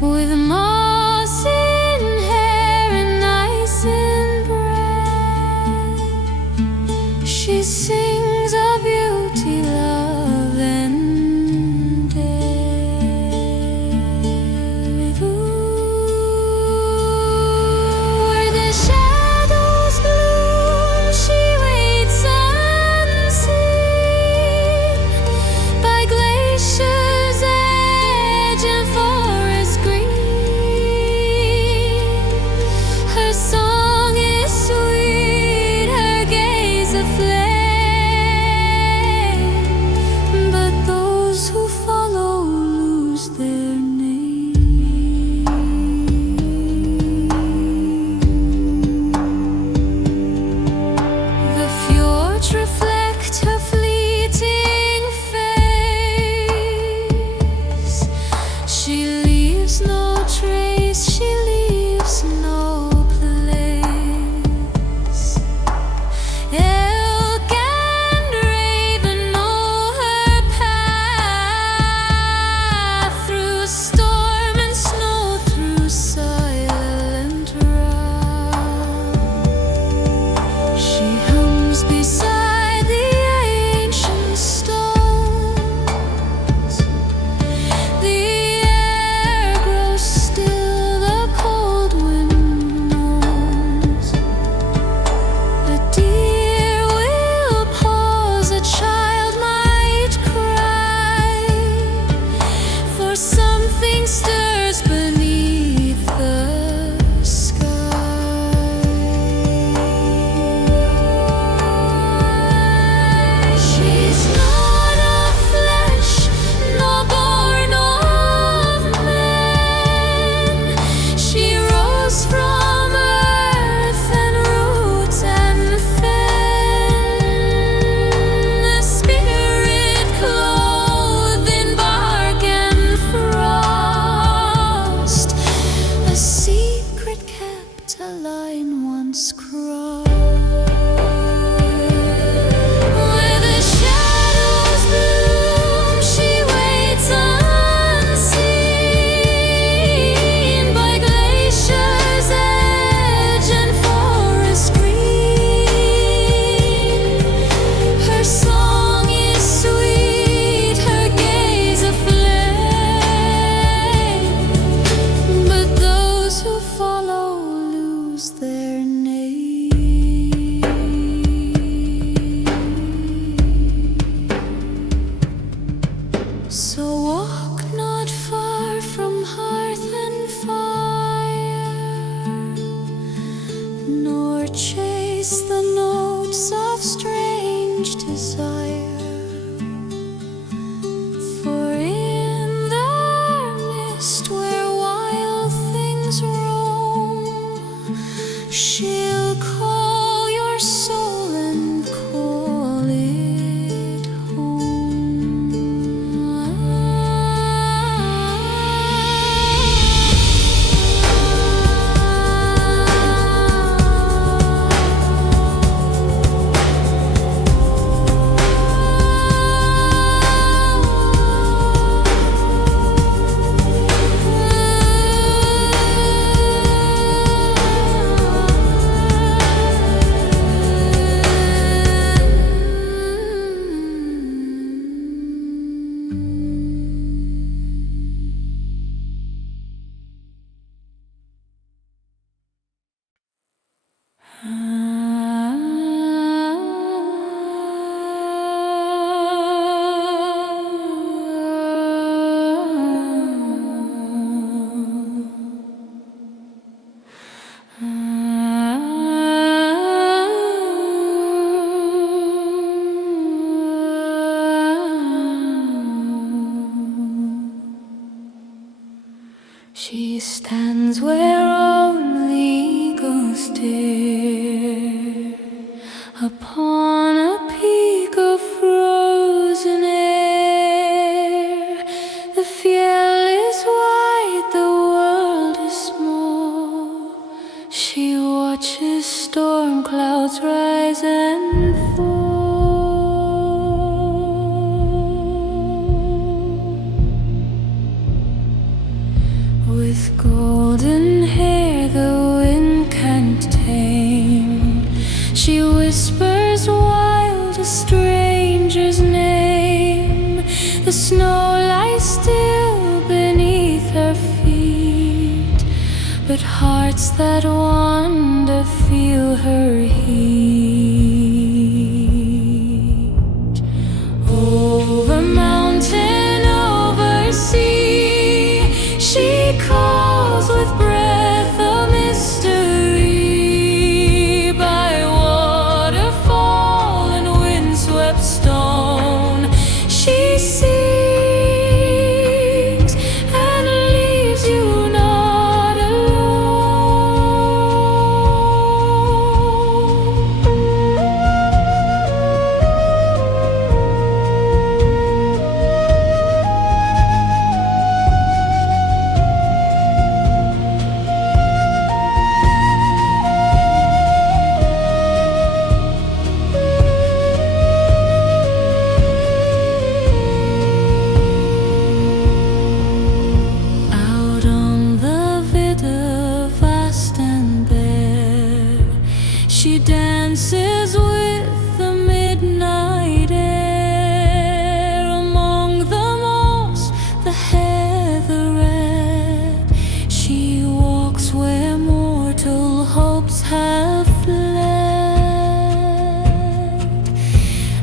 with moss in hair and ice in breath. She sings of beauty, love, and death. Where the shadows bloom, she waits unseen by glaciers' edge and forest green. Her song is sweet, her gaze aflame, but those who follow lose their name. The fjords reflect her fleeting face. She leaves no trace, she leaves no place. Elk and raven know her path through storm and snow, through silent rout. She hums beside the ancient stones. The air grows still, the cold wind moans. A deer will pause, a child might cry, for something stirs beneath the sky. She's not of flesh, nor born of men. She rose from earth and roots and fen, a spirit clothed in bark and frost, a secret kept, a line once crossed. Where the shadows bloom, she waits unseen by glaciers' edge and forest green. Her song is sweet, her gaze aflame, but those who follow lose their name. So walk not far from hearth and fire, nor chase the notes of strange desire. For in the mist where wild things roam, she'll call your soul and call it She stands where only eagles dare, upon a peak of frozen air. The fjell is wide, the world is small. She watches storm clouds rise and fall. with golden hair the wind can't tame. She whispers wild a stranger's name. The snow lies still beneath her feet, but hearts that wander feel her heat. Over mountain, over sea, she calls with breath of mystery. By waterfall and windswept stone, she sings and leaves you not out on the Vidda, vast and bare, she dances with the midnight air. Among the moss, the heather red, she walks where mortal hopes have fled.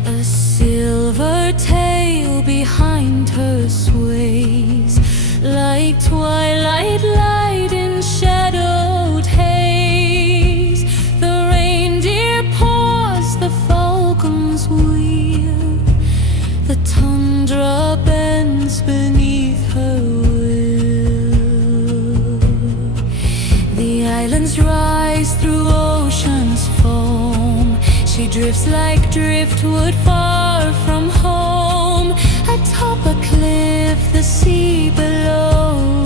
A silver tail behind her sways, like twilight light in shadowed haze. The reindeer paws, the falcons wheel, the tundra bends beneath her will. The islands rise through ocean's foam, she drifts like driftwood far from home. Atop a cliff, the sea below